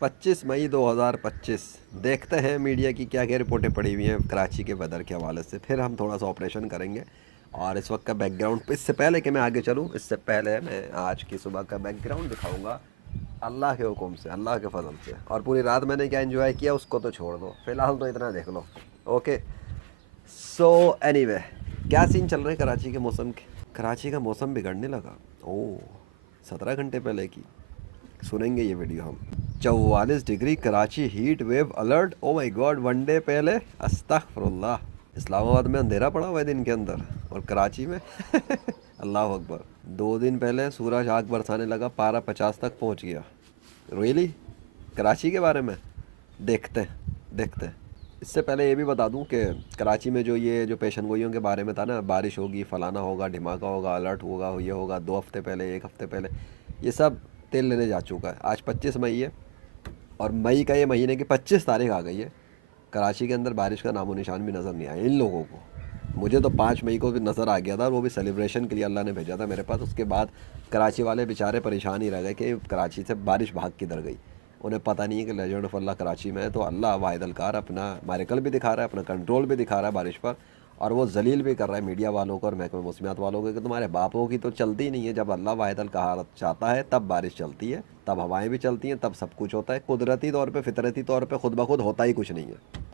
25 मई 2025 देखते हैं मीडिया की क्या क्या रिपोर्टें पड़ी हुई हैं कराची के वेदर के हवाले से। फिर हम थोड़ा सा ऑपरेशन करेंगे। और इस वक्त का बैकग्राउंड, इससे पहले कि मैं आगे चलूँ, इससे पहले मैं आज की सुबह का बैकग्राउंड दिखाऊंगा अल्लाह के हुक्म से, अल्लाह के फजल से। और पूरी रात मैंने क्या एंजॉय किया उसको तो छोड़ दो, फ़िलहाल तो इतना देख लो। ओके, सो एनीवे, क्या सीन चल रहे हैं कराची के मौसम के। कराची का मौसम बिगड़ने लगा। ओह, 17 घंटे पहले की सुनेंगे ये वीडियो हम। 44 degree Karachi heat wave alert. Oh my God, one day पहले, अस्तगफुरुल्लाह। इस्लामाबाद में अंधेरा पड़ा हुआ है दिन के अंदर, और कराची में अल्लाह अकबर। 2 दिन पहले सूरज आग बरसाने लगा, पारा 50 तक पहुंच गया। रियली? कराची के बारे में देखते हैं। इससे पहले ये भी बता दूं कि कराची में जो पेशन गोइयों के बारे में था ना, बारिश होगी, फलाना होगा, धमाका होगा, अलर्ट होगा, ये होगा, 2 हफ्ते पहले, 1 हफ्ते पहले, ये सब तेल लेने जा चुका है। आज 25 मई है, और मई का ये महीने की 25 तारीख आ गई है। कराची के अंदर बारिश का नामो निशान भी नज़र नहीं आया इन लोगों को। मुझे तो 5 मई को भी नज़र आ गया था, और वो भी सेलिब्रेशन के लिए अल्लाह ने भेजा था मेरे पास। उसके बाद कराची वाले बेचारे परेशान ही रह गए कि कराची से बारिश भाग किधर गई। उन्हें पता नहीं है कि लेजेंड ऑफ अल्लाह कराची में है। तो अल्लाह वाहिदुल क़हार अपना मारिकल भी दिखा रहा है, अपना कंट्रोल भी दिखा रहा है बारिश पर, और वो जलील भी कर रहा है मीडिया वालों को और महकमे मौसमियात वालों को कि तुम्हारे बापों की तो चलती ही नहीं है। जब अल्लाह वाहिदुल क़हार चाहता है तब बारिश चलती है, तब हवाएं भी चलती हैं, तब सब कुछ होता है। कुदरती तौर पे, फितरती तौर पे खुद ब खुद होता ही कुछ नहीं है।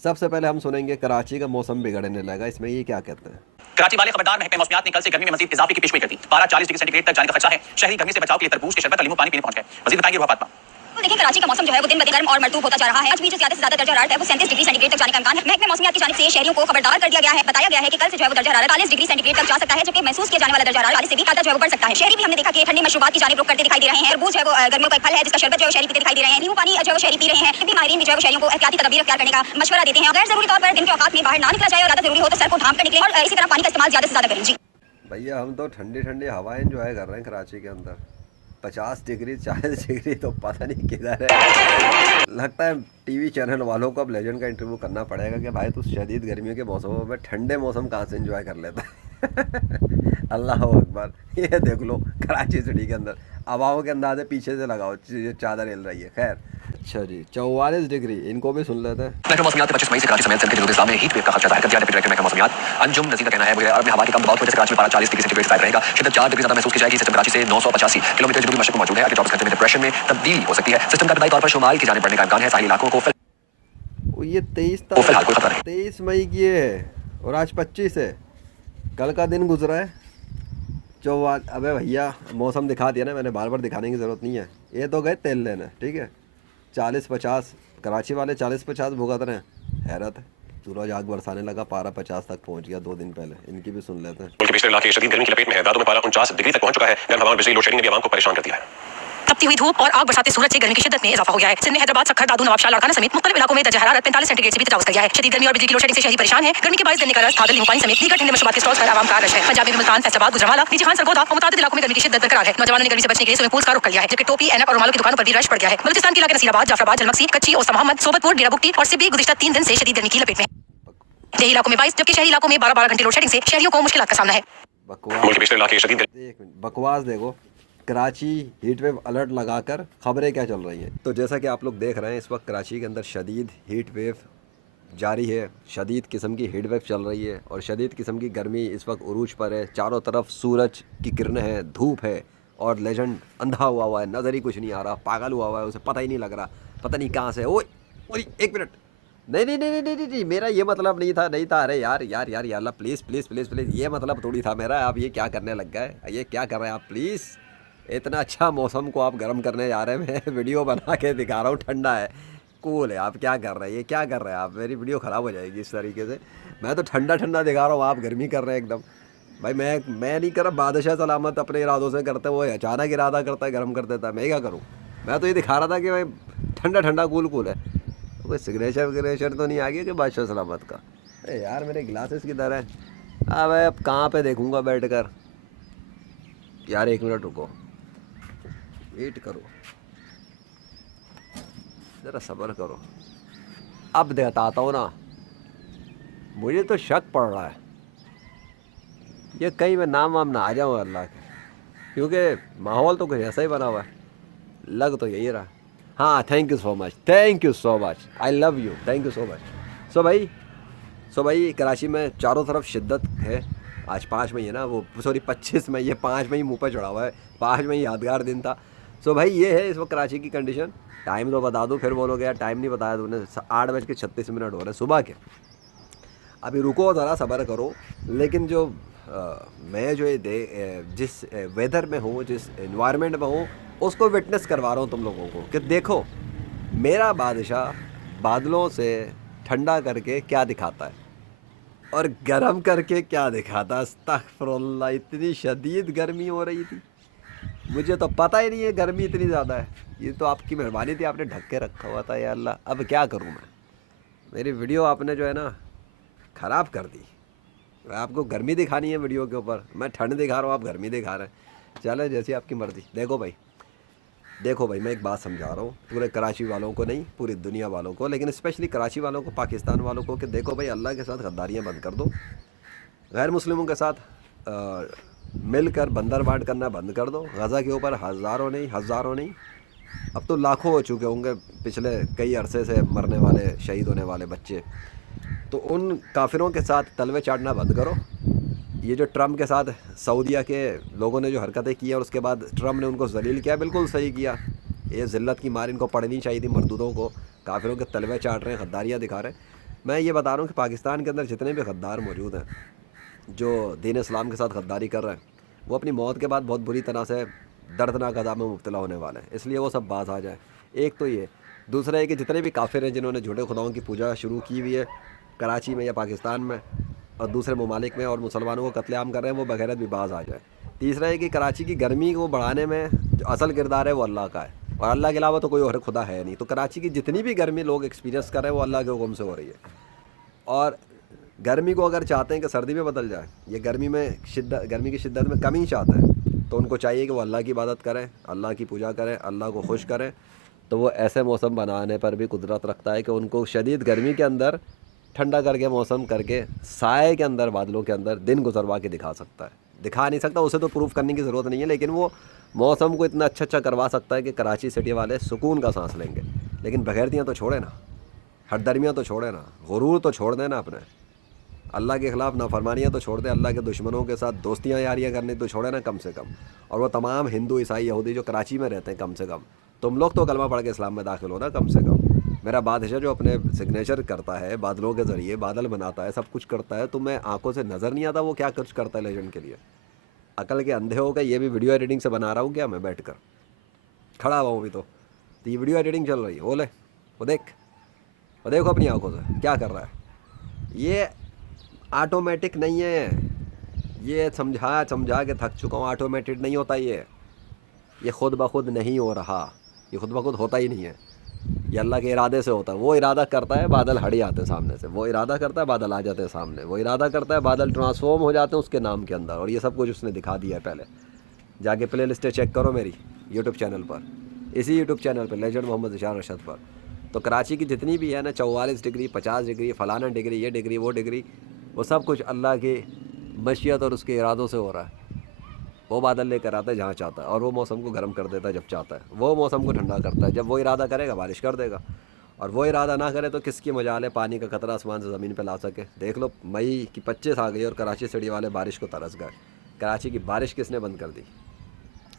सबसे पहले हम सुनेंगे कराची का मौसम बिगड़ने लगा, इसमें ये क्या कहते हैं। कराची वाले खबरदार, महकमे मौसमियात ने कल से गर्मी में मजीद इजाफे की पेशगोई कर दी। पारा 40 डिग्री सेंटीग्रेड तक जाने का खदशा है। शहरी गर्मी से बचाव के लिए तरबूज के शरबत और नींबू पानी पीने पहुंच गए। मजीद बताएंगे रूहा फातिमा। देखिए, कराची का मौसम जो है वो दिन ब दिन गर्म और मरतूब होता जा रहा है। आज भी जो ज्यादा से ज्यादा दर्जा हरारत है वो 37 डिग्री सेंटीग्रेड तक जाने का इम्कान है। महकमे मौसमियात की जानिब से शहरियों को खबरदार कर दिया गया है। बताया गया है कि कल से जो है वो दर्जा हरारत 40 डिग्री सेंटीग्रेड तक जा सकता है, जो कि महसूस किया जाने वाला दर्जा हरारत 40 से भी ज्यादा जो है वो बढ़ सकता है। शहरी भी हमने देखा कि ठंडी मशरूबात की जानिब रुख करते दिखाई दे रहे हैं। तरबूज है वो गर्मियों का एक फल है जिसका शरबत जो है शहरी पीते दिखाई दे रहे हैं। नींबू पानी जो है वो शहरी पी रहे हैं। भी माहिरीन भी जो है शहरियों को एहतियाती तदबीर अख्तियार करने का मशवरा देते हैं। गैर जरूरी तौर पर दिन के औकात में बाहर ना निकला जाए, और ज्यादा जरूरी हो तो सर को ढांप कर निकले, और इसी तरह पानी का इस्तेमाल ज्यादा से ज्यादा करें। जी भैया, हम तो ठंडी ठंडी हवाएं एंजॉय कर रहे हैं कराची के अंदर। 50 डिग्री 40 डिग्री तो पता नहीं किधर है। लगता है टीवी चैनल वालों को अब लेजेंड का इंटरव्यू करना पड़ेगा कि भाई तू शदीद गर्मियों के मौसमों में ठंडे मौसम कहाँ से एंजॉय कर लेता है। अल्लाह अकबर। ये देख लो कराची सिटी के अंदर हवाओं के अंदाजे पीछे से लगाओ, चादर हिल रही है। खैर, अच्छा जी, 44 डिग्री, इनको भी सुन लेते हैं। महकमे मौसमियात ने 25 मई से कराची समेत जनूबी इस्लाम में हीट वेव का खदशा जाहिर कर दिया। डिप्टी डायरेक्टर महकमा मौसमियात अंजुम नजीर का कहना है अरब में हवा के कम दबाव की वजह से कराची में पारा 40 डिग्री सेंटीग्रेड कायम रहेगा। शिद्दत 4 डिग्री ज्यादा महसूस की जाएगी। सिस्टम कराची से 985 किलोमीटर जनूबी मशरक में मौजूद है। अगले 24 घंटे में डिप्रेशन में तब्दीली हो सकती है। सिस्टम का इब्तदाई तौर पर शुमाल की जानिब बढ़ने का इम्कान है। साहिली इलाकों को ये 23 फिलहाल कोई खतरा नहीं। 23 मई की है, और आज 25 है। कल का दिन गुजरा है 44। अबे भैया, मौसम दिखा दिया ना मैंने, बार बार दिखाने की ज़रूरत नहीं है। ये तो गए तेल लेने, ठीक है। 40-50 कराची वाले 40-50 भुगत रहे हैं। हैरत है। सूरज आग बरसाने लगा, पारा 50 तक पहुंच गया 2 दिन पहले। इनकी भी सुन लेते हैं। मुल्क के पिछले इलाके शदीद गर्मी की लपेट में है। दादों में पारा 49 डिग्री तक पहुंच चुका है। गर्म हवा और बिजली लोड शेडिंग ने भी आवाम को परेशान कर दिया है। तपती हुई धूप और आग बरसाते सूरज से गर्मी की शिद्दत में इजाफा हो गया है। सिंध, हैदराबाद, सखर, दादू, नवाबशाह, लाड़काना समेत मुख्तलिफ इलाकों में दर्जा हरारत 45 सेंटीग्रेड से भी तजावुज कर गया है। शदीद गर्मी और बिजली की लोड शेडिंग से शहरी परेशान है। गर्मी के बायस गन्ने का रस, खादल, नींबू पानी समेत दीगर ठंडे मशरूबात के स्टॉल्स पर आवाम का रश है। पंजाब में मुल्तान, फैसलाबाद, गुजरांवाला, निजी खान, सरगोदा और मुताबिक इलाकों में गर्मी की शिद्दत बरकरार है। नौजवानों ने गर्मी से बचने के लिए स्विमिंग पूल्स का रुख कर लिया है, जबकि टोपी, ऐनक और रुमालों की दुकानों पर भी रश पड़ गया है। बलूचिस्तान के इलाके नसीराबाद, जाफराबाद, जलमक्सी, कच्ची, ओस्ता मोहम्मद, सोबतपुर, डेराबुक्टी और सिब्बी गुज़िश्ता 3 दिन से शदीद गर्मी की लपेट में है। देही इलाकों में 22 जबकि शहरी इलाकों में 12-12 घंटे लोड शेडिंग से शहरियों को मुश्किलात का सामना है। बकवास देखो, कराची हीट वेव अलर्ट लगाकर खबरें क्या चल रही हैं। तो जैसा कि आप लोग देख रहे हैं, इस वक्त कराची के अंदर शदीद हीट वेव जारी है। शदीद किस्म की हीट वेव चल रही है, और शदीद किस्म की गर्मी इस वक्त उरूज पर है। चारों तरफ सूरज की किरणें हैं, धूप है, और लेजेंड अंधा हुआ है, नज़र ही कुछ नहीं आ रहा, पागल हुआ है, उसे पता ही नहीं लग रहा, पता नहीं कहाँ से। ओए ओए, 1 मिनट, नहीं नहीं नहीं नहीं नहीं नहीं, मेरा ये मतलब नहीं था। अरे यार यार यार यार, प्लीज़ प्लीज़ प्लीज़ प्लीज़, ये मतलब थोड़ी था मेरा। आप ये क्या करने लग गए, ये क्या कर रहे हैं आप? प्लीज़, इतना अच्छा मौसम को आप गर्म करने जा रहे हैं। मैं वीडियो बना के दिखा रहा हूँ, ठंडा है, कूल है। आप क्या कर रहे हैं, ये क्या कर रहे हैं आप? मेरी वीडियो ख़राब हो जाएगी इस तरीके से। मैं तो ठंडा ठंडा दिखा रहा हूँ, आप गर्मी कर रहे हैं एकदम। भाई मैं नहीं कर रहा, बादशाह सलामत अपने इरादों से करते, वो अचानक इरादा करता है गर्म कर देता है। मैं क्या करूँ? मैं तो ये दिखा रहा था कि भाई ठंडा ठंडा कूल है। कोई सिग्नेचर तो नहीं आ गया कि बादशाह सलामत का? अरे यार, मेरे ग्लासेस किधर है? अब कहाँ पे देखूँगा बैठ कर? यार 1 मिनट रुको, वेट करो, ज़रा सब्र करो। अब बताता हूँ ना, मुझे तो शक पड़ रहा है ये कहीं मैं नाम वाम ना आ जाऊँ अल्लाह के, क्योंकि माहौल तो कुछ ऐसा ही बना हुआ है। लग तो यही रहा। हाँ, thank you so much, thank you so much, I love you, thank you so much. So भाई कराची में चारों तरफ शिद्दत है। आज 5 मई है ना, वो सॉरी 25 मई, ये 5 मई मुंह पर चढ़ा हुआ है। 5 मई यादगार दिन था। सो भाई ये है इस वक्त कराची की कंडीशन। टाइम तो बता दूँ, फिर बोलोगे यार टाइम नहीं बताया तूने। 8:36 हो रहे हैं सुबह के। अभी रुको ज़रा, सब्र करो। लेकिन जो मैं जो ये जिस वेदर में हूँ, जिस इन्वायरमेंट में हूँ, उसको विटनेस करवा रहा हूँ तुम लोगों को कि देखो मेरा बादशाह बादलों से ठंडा करके क्या दिखाता है और गर्म करके क्या दिखाता है। अस्तगफुरुल्लाह, इतनी शदीद गर्मी हो रही थी, मुझे तो पता ही नहीं है गर्मी इतनी ज़्यादा है। ये तो आपकी मेहरबानी थी, आपने ढक के रखा हुआ था। या अल्लाह, अब क्या करूँ मैं। मेरी वीडियो आपने जो है ना ख़राब कर दी। आपको गर्मी दिखानी है वीडियो के ऊपर, मैं ठंड दिखा रहा हूँ, आप गर्मी दिखा रहे हैं। चले जैसी आपकी मर्ज़ी। देखो भाई मैं एक बात समझा रहा हूँ पूरे कराची वालों को, नहीं पूरी दुनिया वालों को, लेकिन स्पेशली कराची वालों को, पाकिस्तान वालों को, कि देखो भाई अल्लाह के साथ गद्दारियाँ बंद कर दो। गैर मुस्लिमों के साथ मिलकर बंदर बांट करना बंद कर दो। गज़ा के ऊपर हज़ारों नहीं, अब तो लाखों हो चुके होंगे पिछले कई अरसे से मरने वाले, शहीद होने वाले बच्चे। तो उन काफिरों के साथ तलवे चाटना बंद करो। ये जो ट्रम्प के साथ सऊदीया के लोगों ने जो हरकतें की हैं और उसके बाद ट्रम्प ने उनको जलील किया, बिल्कुल सही किया। ये ज़िल्लत की मार इनको पड़नी चाहिए थी मरदूदों को। काफिरों के तलवे चाट रहे हैं, गद्दारियाँ दिखा रहे हैं। मैं ये बता रहा हूँ कि पाकिस्तान के अंदर जितने भी गद्दार मौजूद हैं जो दीन इस्लाम के साथ गद्दारी कर रहे हैं, वो अपनी मौत के बाद बहुत बुरी तरह से दर्दनाक अज़ाब में मुब्तला होने वाले हैं। इसलिए वो सब बाज आ जाए। एक तो ये, दूसरा है कि जितने भी काफिर हैं जिन्होंने झूठे खुदाओं की पूजा शुरू की हुई है कराची में या पाकिस्तान में और दूसरे ममालिक में, और मुसलमानों को कत्लेआम कर रहे हैं, वो बगैरत भी बाज आ जाए। तीसरा है कि कराची की गर्मी को बढ़ाने में जो असल किरदार है वो अल्लाह का है, और अल्लाह के अलावा तो कोई और खुदा है नहीं। तो कराची की जितनी भी गर्मी लोग एक्सपीरियंस कर रहे हैं वो अल्लाह के हुक्म से हो रही है। और गर्मी को अगर चाहते हैं कि सर्दी में बदल जाए, ये गर्मी की शिद्दत में कमी चाहते हैं, तो उनको चाहिए कि वो अल्लाह की इबादत करें, अल्लाह की पूजा करें, अल्लाह को खुश करें। तो वो ऐसे मौसम बनाने पर भी कुदरत रखता है कि उनको शदीद गर्मी के अंदर ठंडा करके मौसम करके साए के अंदर, बादलों के अंदर दिन गुजरवा के दिखा सकता है। दिखा नहीं सकता, उसे तो प्रूफ करने की ज़रूरत नहीं है, लेकिन वो मौसम को इतना अच्छा करवा सकता है कि कराची सिटी वाले सुकून का सांस लेंगे। लेकिन बगैरतियाँ तो छोड़े ना, हटदर्मियाँ तो छोड़े ना, गुरूर तो छोड़ देना अपने, अल्लाह के ख़िलाफ़ नाफरमानियाँ तो छोड़ दे, अल्लाह के दुश्मनों के साथ दोस्तियाँ यारियाँ करनी तो छोड़े ना कम से कम। और वो तमाम हिंदू, ईसाई, यहूदी जो कराची में रहते हैं, कम से कम तुम लोग तो कलमा पढ़ के इस्लाम में दाखिल हो ना कम से कम। मेरा बादशाह जो अपने सिग्नेचर करता है, बादलों के ज़रिए बादल बनाता है, सब कुछ करता है, तो मैं आंखों से नज़र नहीं आता वो क्या कुछ करता है लेजेंड के लिए। अकल के अंधे हो गए। ये भी वीडियो एडिटिंग से बना रहा हूँ क्या मैं बैठ कर, खड़ा हुआ हूँ भी तो ये वीडियो एडिटिंग चल रही है। बोले वो देख, वो देखो अपनी आंखों से क्या कर रहा है। ये ऑटोमेटिक नहीं है, ये समझा समझा के थक चुका हूँ। ऑटोमेटिक नहीं होता ये खुद ब खुद नहीं हो रहा, ये खुद ब खुद होता ही नहीं है। ये अल्लाह के इरादे से होता है। वो इरादा करता है बादल हट जाते हैं सामने से, वो इरादा करता है बादल आ जाते हैं सामने, वो इरादा करता है बादल ट्रांसफॉर्म हो जाते हैं उसके नाम के अंदर। और ये सब कुछ उसने दिखा दिया है। पहले जाके प्ले लिस्टें चेक करो मेरी यूट्यूब चैनल पर, इसी यूट्यूब चैनल पर लेजेंड मोहम्मद ज़िशान अरशद पर। तो कराची की जितनी भी है ना 44 डिग्री, 50 डिग्री, फलाना डिग्री, ये डिग्री, वो डिग्री, वो सब कुछ अल्लाह की मशीयत और उसके इरादों से हो रहा है। वो बादल लेकर आता है जहाँ चाहता है, और वो मौसम को गर्म कर देता है जब चाहता है, वो मौसम को ठंडा करता है। जब वो इरादा करेगा बारिश कर देगा, और वो इरादा ना करे तो किसकी मजाल है पानी का खतरा आसमान से ज़मीन पे ला सके। देख लो मई की 25 आ गई और कराची सिटी वाले बारिश को तरस गए। कराची की बारिश किसने बंद कर दी?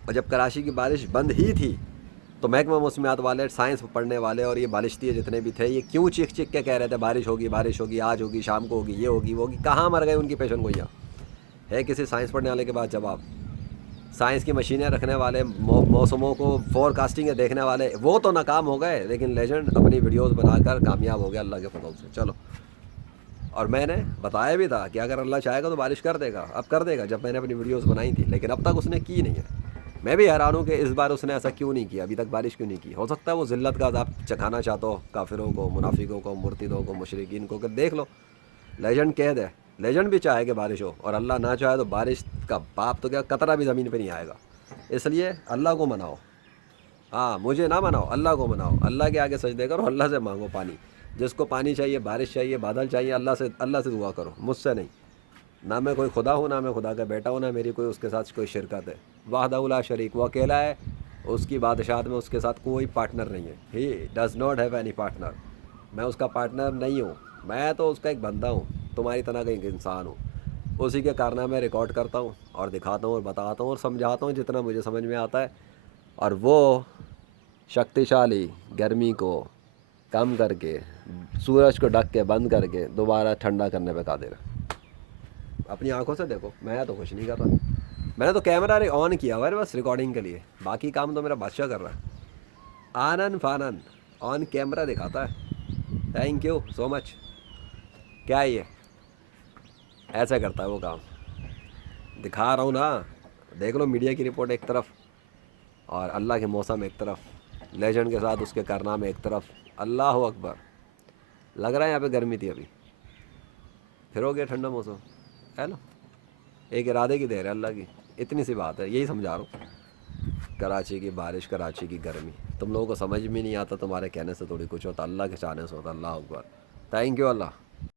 और जब कराची की बारिश बंद ही थी तो महकमा मौसमियात वाले, साइंस पढ़ने वाले और ये बालिश्ती जितने भी थे, ये क्यों चीख चीख के कह रहे थे बारिश होगी, बारिश होगी, आज होगी, शाम को होगी, ये होगी, वो होगी? कहाँ मर गए उनकी पेशन गोइयाँ? है किसी साइंस पढ़ने वाले के पास जवाब? साइंस की मशीनें रखने वाले, मौसमों को फोरकास्टिंग देखने वाले, वो तो नाकाम हो गए, लेकिन लेजेंड अपनी वीडियोस बनाकर कामयाब हो गया अल्लाह के फजल से। चलो, और मैंने बताया भी था कि अगर अल्लाह चाहेगा तो बारिश कर देगा। अब कर देगा, जब मैंने अपनी वीडियोस बनाई थी, लेकिन अब तक उसने की नहीं है। मैं भी हैरान हूँ कि इस बार उसने ऐसा क्यों नहीं किया, अभी तक बारिश क्यों नहीं की। हो सकता है वो ज़िल्लत का अज़ाब चखाना चाहता हो काफिरों को, मुनाफिकों को, मुर्तिदों को, मुशरिकीन को, कि देख लो लेजेंड कह दे। लेजेंड भी चाहे कि बारिश हो, और अल्लाह ना चाहे तो बारिश का बाप तो क्या कतरा भी ज़मीन पे नहीं आएगा। इसलिए अल्लाह को मनाओ। हाँ, मुझे ना मनाओ, अल्लाह को मनाओ। अल्लाह के आगे सजदे करो, अल्लाह से मांगो पानी। जिसको पानी चाहिए, बारिश चाहिए, बादल चाहिए, अल्लाह से दुआ करो, मुझसे नहीं। ना मैं कोई खुदा हूँ, ना मैं खुदा का बेटा हूँ, ना मेरी कोई उसके साथ कोई शिरकत है। वाहदहु ला शरीक, वो अकेला है, اس کی بادشاہت میں اس کے ساتھ کوئی پارٹنر نہیں ہے. He does not have any partner. میں اس کا پارٹنر نہیں ہوں. میں تو اس کا ایک بندہ ہوں, تمہاری طرح کا ایک انسان ہوں. اسی کے کارنامے ریکارڈ کرتا ہوں اور دکھاتا ہوں اور بتاتا ہوں اور سمجھاتا ہوں جتنا مجھے سمجھ میں آتا ہے. اور وہ شکتیشالی گرمی کو کم کر کے, سورج کو ڈھک کے بند کر کے دوبارہ ٹھنڈا کرنے پہ قادر ہے. اپنی آنکھوں سے دیکھو, میں تو کچھ نہیں کر رہا. میں نے تو کیمرہ آن کیا ہوا ہے بس ریکارڈنگ کے لیے, باقی کام تو میرا بادشاہ کر رہا ہے. آنن فانن آن کیمرہ دکھاتا ہے. تھینک یو سو مچ. کیا ہے یہ, ایسا کرتا ہے وہ کام. دکھا رہا ہوں نا, دیکھ لو. میڈیا کی رپورٹ ایک طرف اور اللہ کے موسم ایک طرف, لیجنڈ کے ساتھ اس کے کارنامے ایک طرف. اللہ اکبر. لگ رہا ہے یہاں پہ گرمی تھی, ابھی پھر ہو گیا ٹھنڈا موسم ہے نا. ایک ارادے کی دیر ہے اللہ کی, اتنی سی بات ہے. یہی سمجھا رہا ہوں. کراچی کی بارش, کراچی کی گرمی, تم لوگوں کو سمجھ میں نہیں آتا. تمہارے کہنے سے تھوڑی کچھ ہوتا, اللہ کے چاہنے سے ہوتا. اللہ اکبر. Thank you Allah.